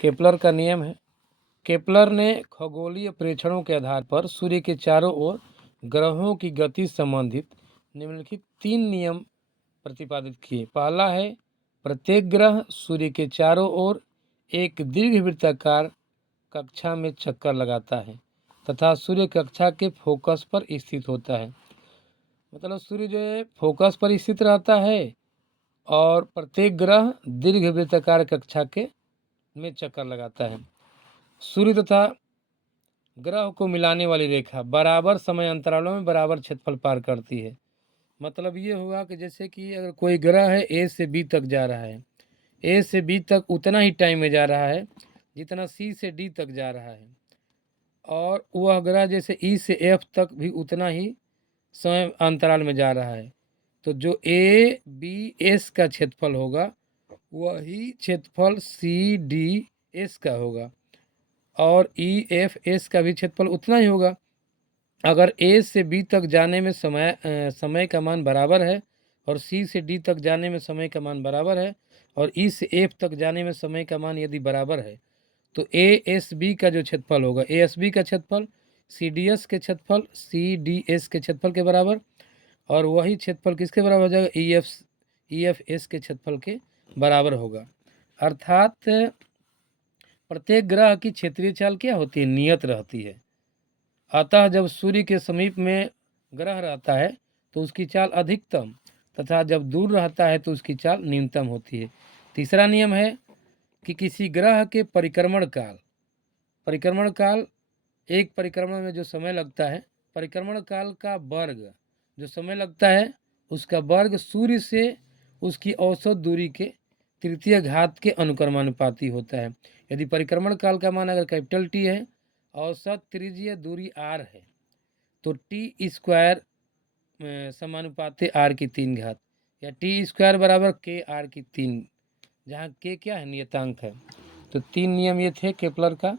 Kepler का नियम है। केपलर ने खगोलीय प्रेक्षणों के आधार पर सूर्य के चारों ओर ग्रहों की गति संबंधित निम्नलिखित 3 नियम प्रतिपादित किए। पहला है, प्रत्येक ग्रह सूर्य के चारों ओर एक दीर्घवृत्ताकार कक्षा में चक्कर लगाता है तथा सूर्य कक्षा के फोकस पर स्थित होता है। मतलब सूर्य जो है फोकस पर स्थित रहता है और प्रत्येक ग्रह दीर्घवृत्ताकार कक्षा के में चक्कर लगाता है। सूर्य तथा ग्रह को मिलाने वाली रेखा बराबर समय अंतरालों में बराबर क्षेत्रफल पार करती है। मतलब ये हुआ कि जैसे कि अगर कोई ग्रह है ए से बी तक जा रहा है, ए से बी तक उतना ही टाइम में जा रहा है जितना सी से डी तक जा रहा है, और वह ग्रह जैसे ई से एफ तक भी उतना ही समय अंतराल में जा रहा है, तो जो ए बी एस का क्षेत्रफल होगा वही क्षेत्रफल सी डी एस का होगा, और ई एफ एस का भी क्षेत्रफल उतना ही होगा। अगर ए से बी तक जाने में समय का मान बराबर है और सी से डी तक जाने में समय का मान बराबर है और ई से एफ तक जाने में समय का मान यदि बराबर है, तो ए एस बी का जो क्षेत्रफल होगा, ए एस बी का क्षेत्रफल सी डी एस के क्षेत्रफल सी डी एस के क्षेत्रफल के बराबर, और वही क्षेत्रफल किसके बराबर हो जाएगा, ई एफ एस के क्षेत्रफल के बराबर होगा। अर्थात प्रत्येक ग्रह की क्षेत्रीय चाल क्या होती है, नियत रहती है। अतः जब सूर्य के समीप में ग्रह रहता है तो उसकी चाल अधिकतम तथा जब दूर रहता है तो उसकी चाल न्यूनतम होती है। तीसरा नियम है कि किसी ग्रह के परिक्रमण काल एक परिक्रमण में जो समय लगता है, परिक्रमण काल का वर्ग जो समय लगता है उसका वर्ग सूर्य से उसकी औसत दूरी के तृतीय घात के अनुक्रमानुपाती होता है। यदि परिक्रमण काल का मान अगर कैपिटल टी है, औसत त्रिज्यीय दूरी आर है, तो टी स्क्वायर समानुपाती आर की 3 घात, या टी स्क्वायर बराबर के आर की 3, जहाँ के क्या है, नियतांक है। तो 3 नियम ये थे केपलर का।